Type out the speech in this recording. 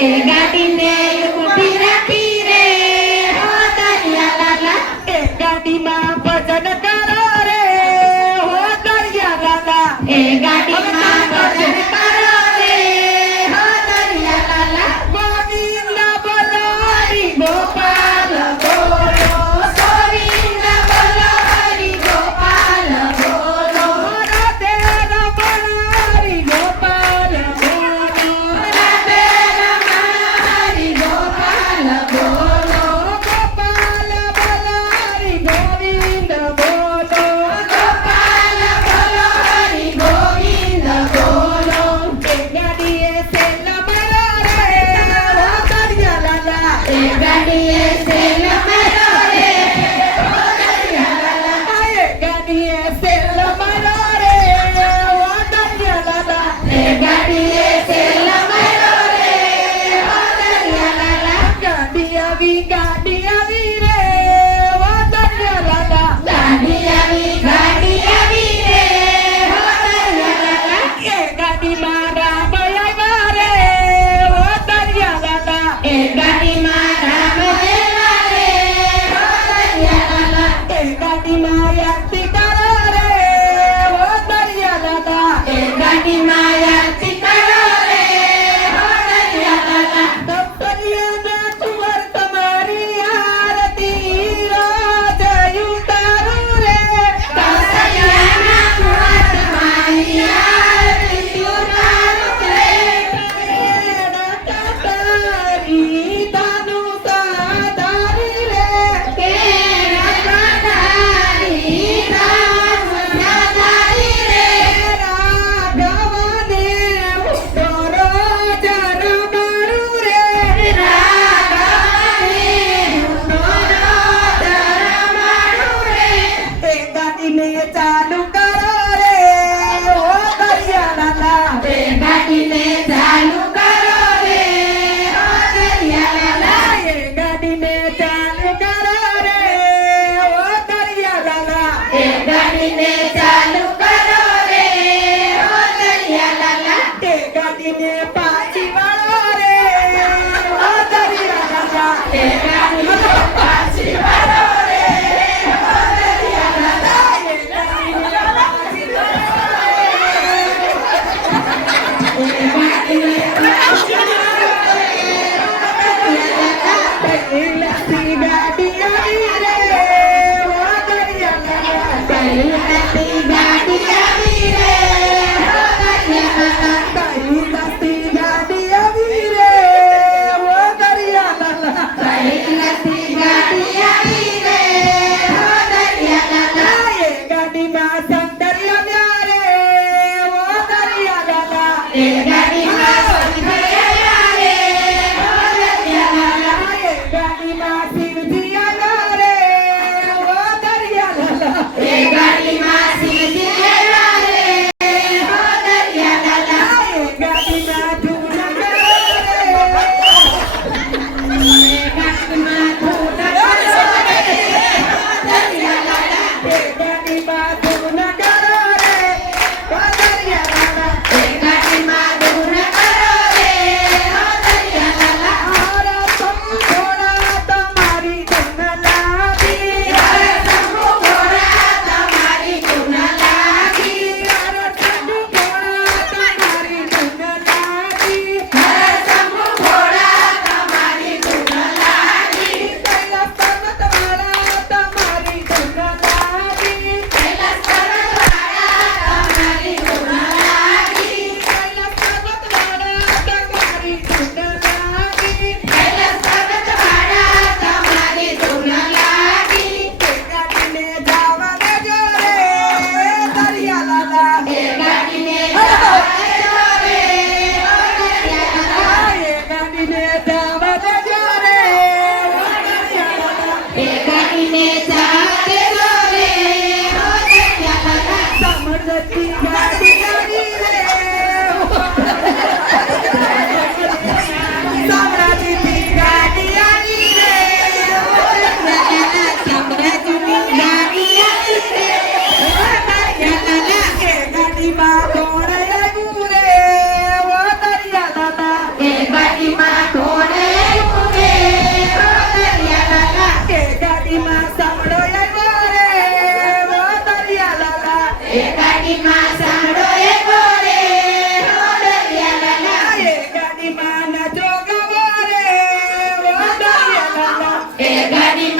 એ ગાડીને ઊભી રાખી રે હો દરિયા લાલા એ ગાડીમાં ભજન કરો રે હો દરિયા લાલા એ ગાડીમાં ભજન કરો રે હો દરિયા લાલા ગોવિંદ બોલો હરિ ગોપાલ બોલો ગોવિંદ બોલો હરિ ગોપાલ બોલો રાધે રમણ હરિ ગોપાલ બોલો રાધે રમણ હરિ ગોપાલ બોલો ગોપાલ બોલો હરિ ગોવિંદ બોલો ગોપાલ બોલો હરિ ગોવિંદ બોલો એ ગાડીએ સેલ મારો રે હો દરિયા લાલા એ ગાડીએ સેલ મારો રે હો દરિયા લાલા એ ગાડીએ સેલ મારો રે હો દરિયા લાલા એ ગાડીએ સેલ મારો રે હો દરિયા લાલા ગાડી આવી રે હો દરિયા લાલા ગાડી આવી રે હો દરિયા લાલા એ ગાડીમાં રામ આવ્યા રે હો દરિયા લાલા એ ગાડીમાં રામ આવ્યા રે હો દરિયા લાલા એ ગાડીમાં યાત્રી કરો રે હો દરિયા લાલા એ ગાડીમાં યાત્રી કરો રે હો દરિયા લાલા દફતરિયાના કુંવર તમારી આરતી રોજ ઉતારું રે કૌશલ્યાના કુંવર તમારી આરતી ઉતારું રે તારી તાનું સાધારી રે કે રખડારી રામ સાધારી રે રાઘવને ઉતરો જર મારું રે રાઘવને ઉતરો ધરમાડું રે એ ગાડીને ચાલુ કરો રે ઓ દરિયા લાલા એ ગાડીને ચાલુ કરો રે હો દરિયા લાલા એ ગાડીને ચાલુ કરો રે ઓ દરિયા લાલા એ ગાડીને ચાલુ કરો રે હો દરિયા લાલા એ ગાડીને પાછી વાળો રે ઓ દરિયા લાલા એ ગાડીને પાછી વાળો રે હો દરિયા લાલા એ ગાડીને પાછી વાળો એ ગાડીને પાછી વાળો રે હો દરિયા લાલા લસી ગાડી આવી રે ઓ દરિયા લાલા પહેલાથી ગાડી આવી રે હો દરિયા લાલા લસી ગાડી આવી રે ઓ દરિયા લાલા પહેલાથી ગાડી